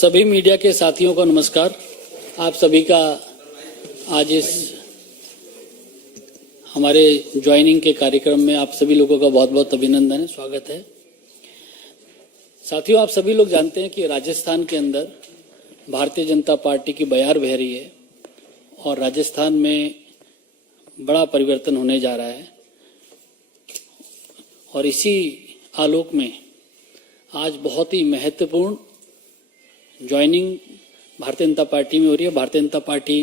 सभी मीडिया के साथियों को नमस्कार। आप सभी का आज इस हमारे ज्वाइनिंग के कार्यक्रम में आप सभी लोगों का बहुत बहुत अभिनंदन है, स्वागत है। साथियों, आप सभी लोग जानते हैं कि राजस्थान के अंदर भारतीय जनता पार्टी की बयार बह रही है और राजस्थान में बड़ा परिवर्तन होने जा रहा है। और इसी आलोक में आज बहुत ही महत्वपूर्ण ज्वाइनिंग भारतीय जनता पार्टी में हो रही है। भारतीय जनता पार्टी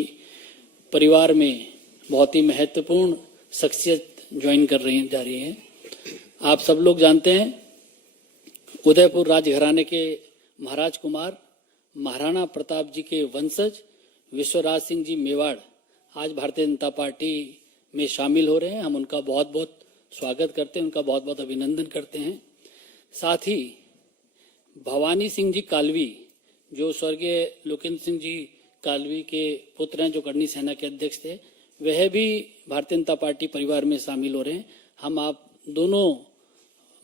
परिवार में बहुत ही महत्वपूर्ण शख्सियत ज्वाइन कर जा रही है। आप सब लोग जानते हैं, उदयपुर राजघराने के महाराज कुमार महाराणा प्रताप जी के वंशज विश्वराज सिंह जी मेवाड़ आज भारतीय जनता पार्टी में शामिल हो रहे हैं। हम उनका बहुत बहुत स्वागत करते हैं, उनका बहुत बहुत अभिनंदन करते हैं। साथ ही भवानी सिंह जी कालवी, जो स्वर्गीय लोकेंद्र सिंह जी कालवी के पुत्र हैं, जो करनी सेना के अध्यक्ष थे, वह भी भारतीय जनता पार्टी परिवार में शामिल हो रहे हैं। हम आप दोनों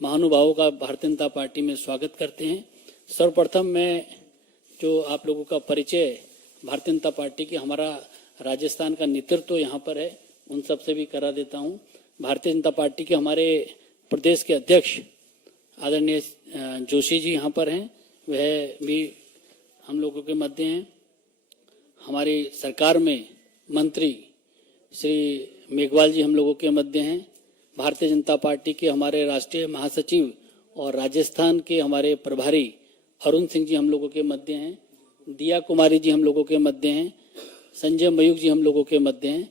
महानुभावों का भारतीय जनता पार्टी में स्वागत करते हैं। सर्वप्रथम मैं जो आप लोगों का परिचय भारतीय जनता पार्टी की, हमारा राजस्थान का नेतृत्व यहाँ पर है, उन सब से भी करा देता हूँ। भारतीय जनता पार्टी के हमारे प्रदेश के अध्यक्ष आदरणीय जोशी जी यहाँ पर हैं, वह भी हम लोगों के मध्य हैं। हमारी सरकार में मंत्री श्री मेघवाल जी हम लोगों के मध्य हैं। भारतीय जनता पार्टी के हमारे राष्ट्रीय महासचिव और राजस्थान के हमारे प्रभारी अरुण सिंह जी हम लोगों के मध्य हैं। दिया कुमारी जी हम लोगों के मध्य हैं। संजय मयूख जी हम लोगों के मध्य हैं।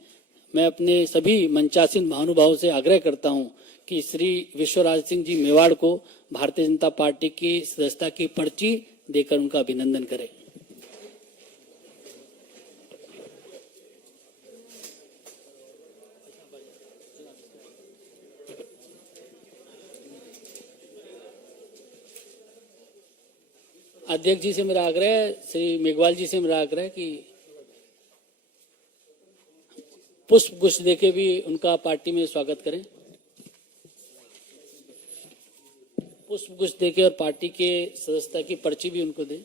मैं अपने सभी मंचासीन महानुभावों से आग्रह करता हूं कि श्री विश्वराज सिंह जी मेवाड़ को भारतीय जनता पार्टी की सदस्यता की पर्ची देकर उनका अभिनंदन करें। अध्यक्ष जी से मेरा आग्रह है, श्री मेघवाल जी से मेरा आग्रह है कि पुष्प गुच्छ देके भी उनका पार्टी में स्वागत करें। पुष्प गुच्छ देके और पार्टी के सदस्यता की पर्ची भी उनको दें।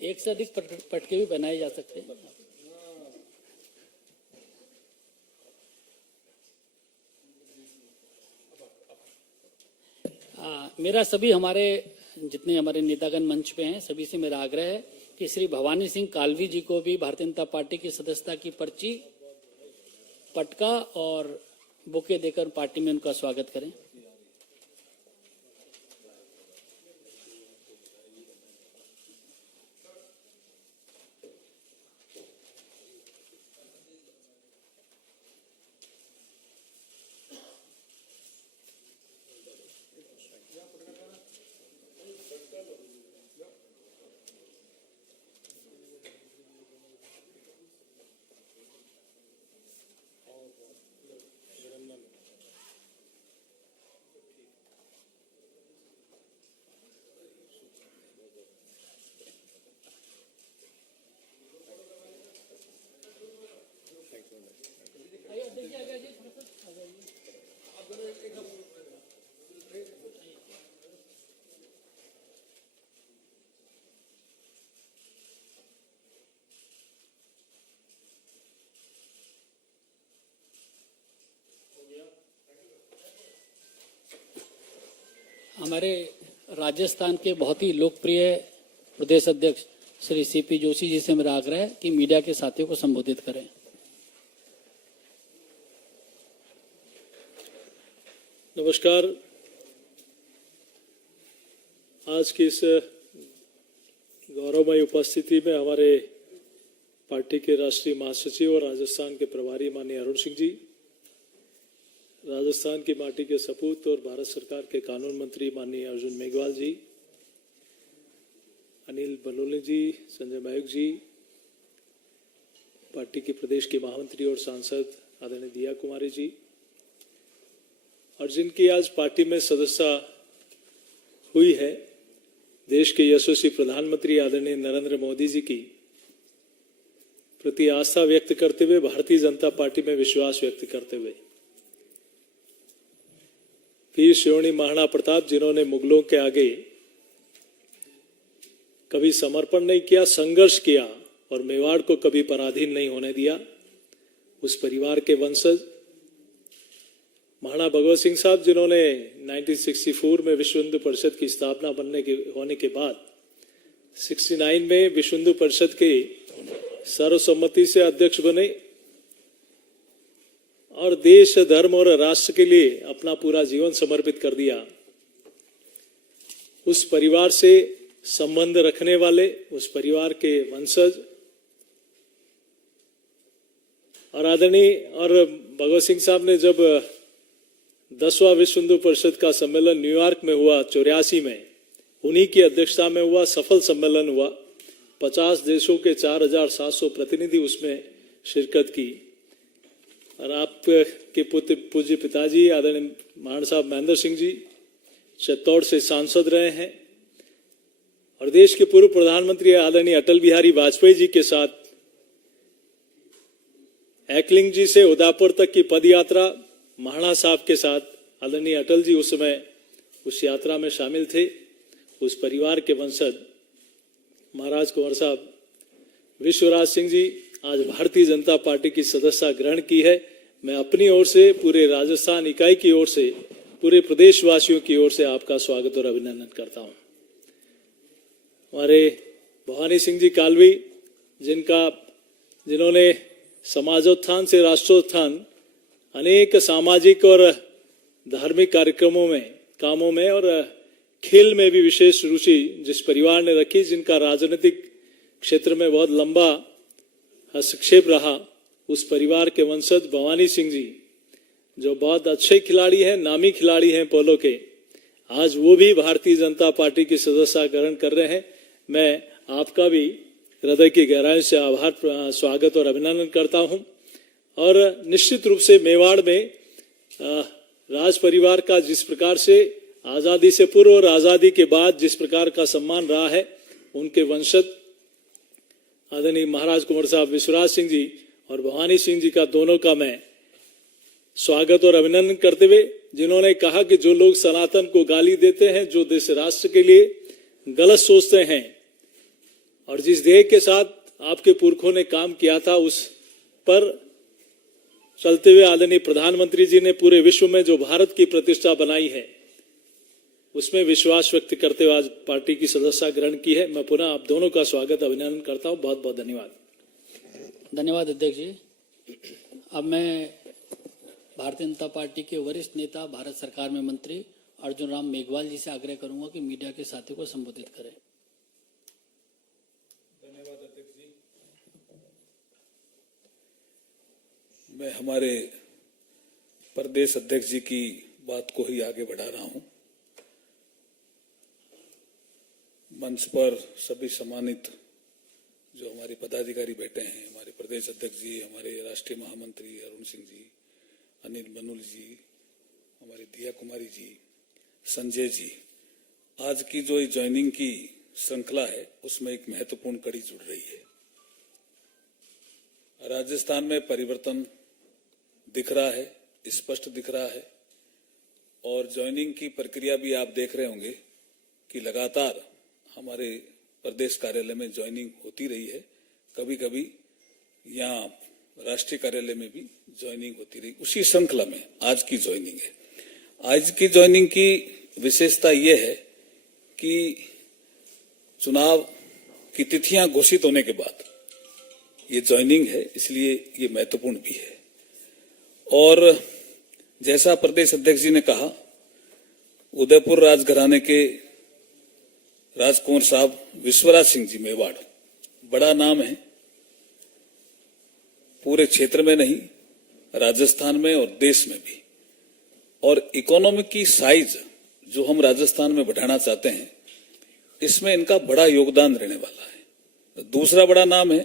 एक से अधिक पटके भी बनाए जा सकते हैं। मेरा सभी हमारे जितने हमारे नेतागण मंच पे हैं, सभी से मेरा आग्रह है कि श्री भवानी सिंह कालवी जी को भी भारतीय जनता पार्टी की सदस्यता की पर्ची, पटका और बुके देकर पार्टी में उनका स्वागत करें। हमारे राजस्थान के बहुत ही लोकप्रिय प्रदेश अध्यक्ष श्री सीपी जोशी जी से मेरा आग्रह है कि मीडिया के साथियों को संबोधित करें। नमस्कार। आज की इस गौरवमयी उपस्थिति में हमारे पार्टी के राष्ट्रीय महासचिव और राजस्थान के प्रभारी माननीय अरुण सिंह जी, राजस्थान की माटी के सपूत और भारत सरकार के कानून मंत्री माननीय अर्जुन मेघवाल जी, अनिल बलूनी जी, संजय मयूख जी, पार्टी के प्रदेश के महामंत्री और सांसद आदरणीय दिया कुमारी जी, और जिनकी आज पार्टी में सदस्यता हुई है, देश के यशस्वी प्रधानमंत्री आदरणीय नरेंद्र मोदी जी की प्रति आस्था व्यक्त करते हुए, भारतीय जनता पार्टी में विश्वास व्यक्त करते हुए, वीर शिरोमणि महाराणा प्रताप जिन्होंने मुगलों के आगे कभी समर्पण नहीं किया, संघर्ष किया और मेवाड़ को कभी पराधीन नहीं होने दिया, उस परिवार के वंशज महाराणा भगवत सिंह साहब जिन्होंने 1964 में विश्व हिंदू परिषद की स्थापना होने के बाद 69 में विश्व हिंदू परिषद के सर्वसम्मति से अध्यक्ष बने और देश, धर्म और राष्ट्र के लिए अपना पूरा जीवन समर्पित कर दिया। उस परिवार से संबंध रखने वाले, उस परिवार के वंशज और आदरणीय और भगवत सिंह साहब ने जब 10वां विश्व हिंदू परिषद का सम्मेलन न्यूयॉर्क में हुआ 84 में, उन्हीं की अध्यक्षता में हुआ, सफल सम्मेलन हुआ। 50 देशों के 4700 प्रतिनिधि उसमें शिरकत की और आपके पूज्य पिताजी आदरणीय महाराणा साहब महेंद्र सिंह जी चित्तौड़ से सांसद रहे हैं और देश के पूर्व प्रधानमंत्री आदरणीय अटल बिहारी वाजपेयी जी के साथ एकलिंग जी से उदयपुर तक की पद यात्रा, महाराणा साहब के साथ आदरणीय अटल जी उस समय उस यात्रा में शामिल थे। उस परिवार के वंशज महाराज कुंवर साहब विश्वराज सिंह जी आज भारतीय जनता पार्टी की सदस्यता ग्रहण की है। मैं अपनी ओर से, पूरे राजस्थान इकाई की ओर से, पूरे प्रदेशवासियों की ओर से आपका स्वागत और अभिनंदन करता हूं। हमारे भवानी सिंह जी कालवी जिन्होंने समाजोत्थान से राष्ट्रोत्थान, अनेक सामाजिक और धार्मिक कार्यक्रमों में, कामों में और खेल में भी विशेष रुचि जिस परिवार ने रखी, जिनका राजनीतिक क्षेत्र में बहुत लंबा हस्तक्षेप रहा, उस परिवार के वंशज भवानी सिंह जी जो बहुत अच्छे खिलाड़ी हैं, नामी खिलाड़ी हैं पोलो के, आज वो भी भारतीय जनता पार्टी की सदस्यता ग्रहण कर रहे हैं। मैं आपका भी हृदय की गहराई से आभार, स्वागत और अभिनंदन करता हूं। और निश्चित रूप से मेवाड़ में राज परिवार का जिस प्रकार से आजादी से पूर्व और आजादी के बाद जिस प्रकार का सम्मान रहा है, उनके वंशज आदरणीय महाराज कुंवर साहब विश्वराज सिंह जी और भवानी सिंह जी का, दोनों का मैं स्वागत और अभिनंदन करते हुए, जिन्होंने कहा कि जो लोग सनातन को गाली देते हैं, जो देश राष्ट्र के लिए गलत सोचते हैं और जिस ध्येय के साथ आपके पुरखों ने काम किया था, उस पर चलते हुए आदरणीय प्रधानमंत्री जी ने पूरे विश्व में जो भारत की प्रतिष्ठा बनाई है, उसमें विश्वास व्यक्त करते हुए आज पार्टी की सदस्यता ग्रहण की है। मैं पुनः आप दोनों का स्वागत अभिनंदन करता हूं। बहुत बहुत धन्यवाद। धन्यवाद अध्यक्ष जी। अब मैं भारतीय जनता पार्टी के वरिष्ठ नेता, भारत सरकार में मंत्री अर्जुन राम मेघवाल जी से आग्रह करूंगा कि मीडिया के साथियों को संबोधित करें। धन्यवाद अध्यक्ष जी। मैं हमारे प्रदेश अध्यक्ष जी की बात को ही आगे बढ़ा रहा हूं। मंच पर सभी सम्मानित जो हमारे पदाधिकारी बैठे हैं, हमारे प्रदेश अध्यक्ष जी, हमारे राष्ट्रीय महामंत्री अरुण सिंह जी, अनिल बलूनी जी, हमारी दिया कुमारी जी, संजय जी, आज की जो ज्वाइनिंग की श्रृंखला है, उसमें एक महत्वपूर्ण कड़ी जुड़ रही है। राजस्थान में परिवर्तन दिख रहा है, स्पष्ट दिख रहा है और ज्वाइनिंग की प्रक्रिया भी आप देख रहे होंगे कि लगातार हमारे प्रदेश कार्यालय में ज्वाइनिंग होती रही है। कभी कभी यहाँ राष्ट्रीय कार्यालय में भी ज्वाइनिंग होती रही। उसी श्रृंखला में आज की ज्वाइनिंग है। आज की ज्वाइनिंग की विशेषता यह है कि चुनाव की तिथियां घोषित होने के बाद ये ज्वाइनिंग है, इसलिए ये महत्वपूर्ण भी है। और जैसा प्रदेश अध्यक्ष जी ने कहा, उदयपुर राजघराने के राजकुंवर साहब विश्वराज सिंह जी मेवाड़ बड़ा नाम है, पूरे क्षेत्र में नहीं, राजस्थान में और देश में भी। और इकोनॉमी की साइज जो हम राजस्थान में बढ़ाना चाहते हैं, इसमें इनका बड़ा योगदान रहने वाला है। दूसरा बड़ा नाम है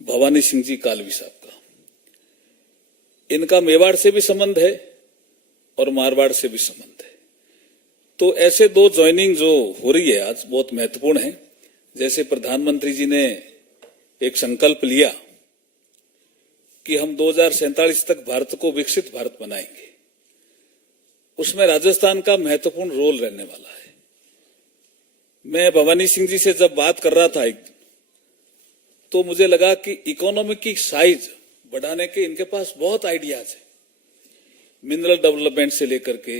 भवानी सिंह जी कालवी साहब का। इनका मेवाड़ से भी संबंध है और मारवाड़ से भी संबंध है। तो ऐसे दो ज्वाइनिंग जो हो रही है आज बहुत महत्वपूर्ण है। जैसे प्रधानमंत्री जी ने एक संकल्प लिया कि हम 2047 तक भारत को विकसित भारत बनाएंगे, उसमें राजस्थान का महत्वपूर्ण रोल रहने वाला है। मैं भवानी सिंह जी से जब बात कर रहा था तो मुझे लगा कि इकोनॉमी की साइज बढ़ाने के इनके पास बहुत आइडियाज है। मिनरल डेवलपमेंट से लेकर के,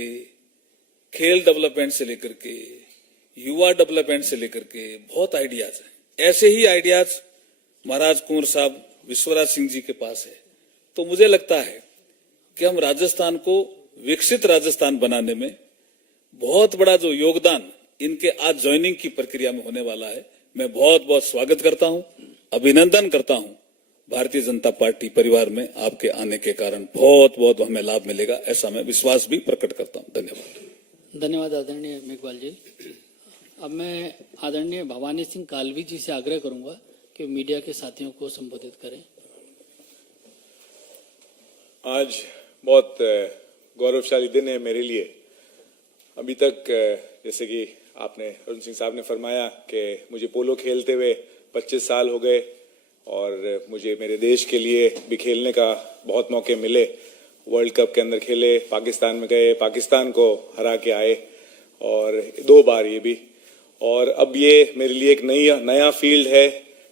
खेल डेवलपमेंट से लेकर के, युवा डेवलपमेंट से लेकर के बहुत आइडियाज हैं। ऐसे ही आइडियाज महाराज कुंवर साहब विश्वराज सिंह जी के पास है। तो मुझे लगता है कि हम राजस्थान को विकसित राजस्थान बनाने में बहुत बड़ा जो योगदान इनके आज ज्वाइनिंग की प्रक्रिया में होने वाला है, मैं बहुत बहुत स्वागत करता हूं, अभिनंदन करता हूं। भारतीय जनता पार्टी परिवार में आपके आने के कारण बहुत बहुत हमें लाभ मिलेगा, ऐसा मैं विश्वास भी प्रकट करता हूं। धन्यवाद। धन्यवाद आदरणीय मेघवाल जी। अब मैं आदरणीय भवानी सिंह कालवी जी से आग्रह करूंगा कि मीडिया के साथियों को संबोधित करें। आज बहुत गौरवशाली दिन है मेरे लिए। अभी तक जैसे कि आपने अरुण सिंह साहब ने फरमाया कि मुझे पोलो खेलते हुए 25 साल हो गए और मुझे मेरे देश के लिए भी खेलने का बहुत मौके मिले। वर्ल्ड कप के अंदर खेले, पाकिस्तान में गए, पाकिस्तान को हरा के आए और 2 बार ये भी। और अब ये मेरे लिए एक नया फील्ड है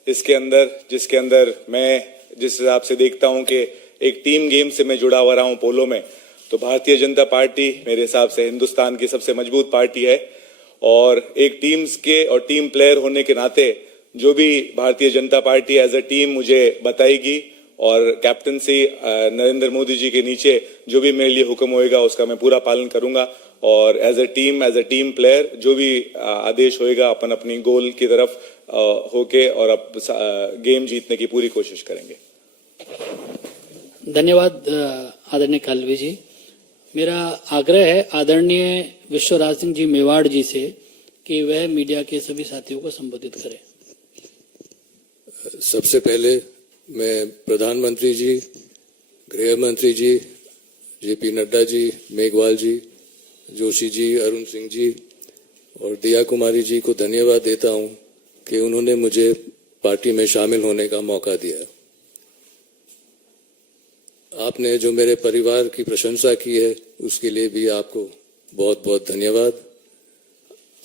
इसके अंदर, जिसके अंदर मैं जिस हिसाब से देखता हूं कि एक टीम गेम से मैं जुड़ा हुआ रहा हूं पोलो में, तो भारतीय जनता पार्टी मेरे हिसाब से हिंदुस्तान की सबसे मजबूत पार्टी है। और एक टीम्स के और टीम प्लेयर होने के नाते जो भी Bharatiya Janata party as a team मुझे बताएगी और कैप्टनसी नरेंद्र मोदी जी के नीचे जो भी मेरे लिए हुक्म होएगा उसका मैं पूरा पालन करूंगा। और एज अ टीम प्लेयर जो भी आदेश होएगा अपन अपनी गोल की तरफ होके और अब गेम जीतने की पूरी कोशिश करेंगे। धन्यवाद आदरणीय कालवी जी। मेरा आग्रह है आदरणीय विश्वराज सिंह जी मेवाड़ जी से कि वह मीडिया के सभी साथियों को संबोधित करें। सबसे पहले मैं प्रधानमंत्री जी, गृह मंत्री जी, जेपी नड्डा जी, मेघवाल जी, जोशी जी, अरुण सिंह जी और दिया कुमारी जी को धन्यवाद देता हूं कि उन्होंने मुझे पार्टी में शामिल होने का मौका दिया। आपने जो मेरे परिवार की प्रशंसा की है उसके लिए भी आपको बहुत बहुत धन्यवाद।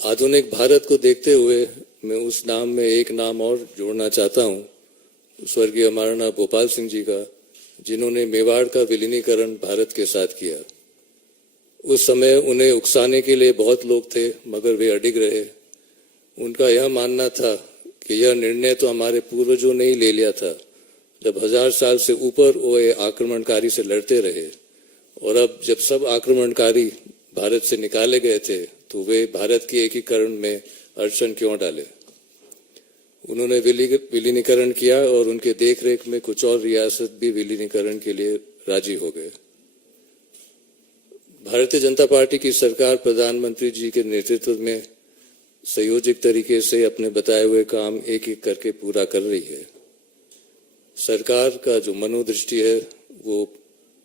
आधुनिक भारत को देखते हुए मैं उस नाम में एक नाम और जोड़ना चाहता हूं, स्वर्गीय महाराणा भोपाल सिंह जी का, जिन्होंने मेवाड़ का विलीनीकरण भारत के साथ किया। उस समय उन्हें उकसाने के लिए बहुत लोग थे मगर वे अडिग रहे। उनका यह मानना था कि यह निर्णय तो हमारे पूर्वजों ने ही ले लिया था जब 1000 साल से ऊपर वो आक्रमणकारी से लड़ते रहे, और अब जब सब आक्रमणकारी भारत से निकाले गए थे तो वे भारत के एकीकरण में अड़चन क्यों डाले। उन्होंने विलीनीकरण किया और उनके देखरेख में कुछ और रियासत भी विलीनीकरण के लिए राजी हो गए। भारतीय जनता पार्टी की सरकार प्रधानमंत्री जी के नेतृत्व में संयोजित तरीके से अपने बताए हुए काम एक एक करके पूरा कर रही है। सरकार का जो मनोदृष्टि है वो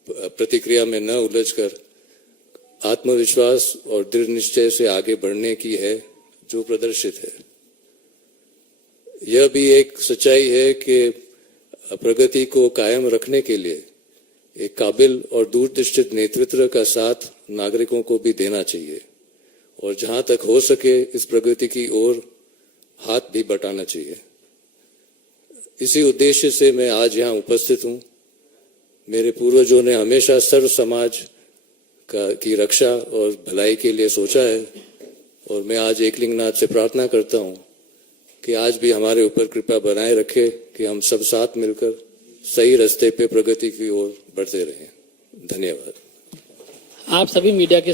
प्रतिक्रिया में न उलझकर आत्मविश्वास और दृढ़ निश्चय से आगे बढ़ने की है जो प्रदर्शित है। यह भी एक सच्चाई है कि प्रगति को कायम रखने के लिए एक काबिल और दूरदृष्टि नेतृत्व का साथ नागरिकों को भी देना चाहिए और जहां तक हो सके इस प्रगति की ओर हाथ भी बटाना चाहिए। इसी उद्देश्य से मैं आज यहाँ उपस्थित हूँ। मेरे पूर्वजों ने हमेशा सर्व समाज की रक्षा और भलाई के लिए सोचा है और मैं आज एकलिंगनाथ से प्रार्थना करता हूँ कि आज भी हमारे ऊपर कृपा बनाए रखे कि हम सब साथ मिलकर सही रास्ते पे प्रगति की ओर बढ़ते रहें। धन्यवाद। आप सभी मीडिया के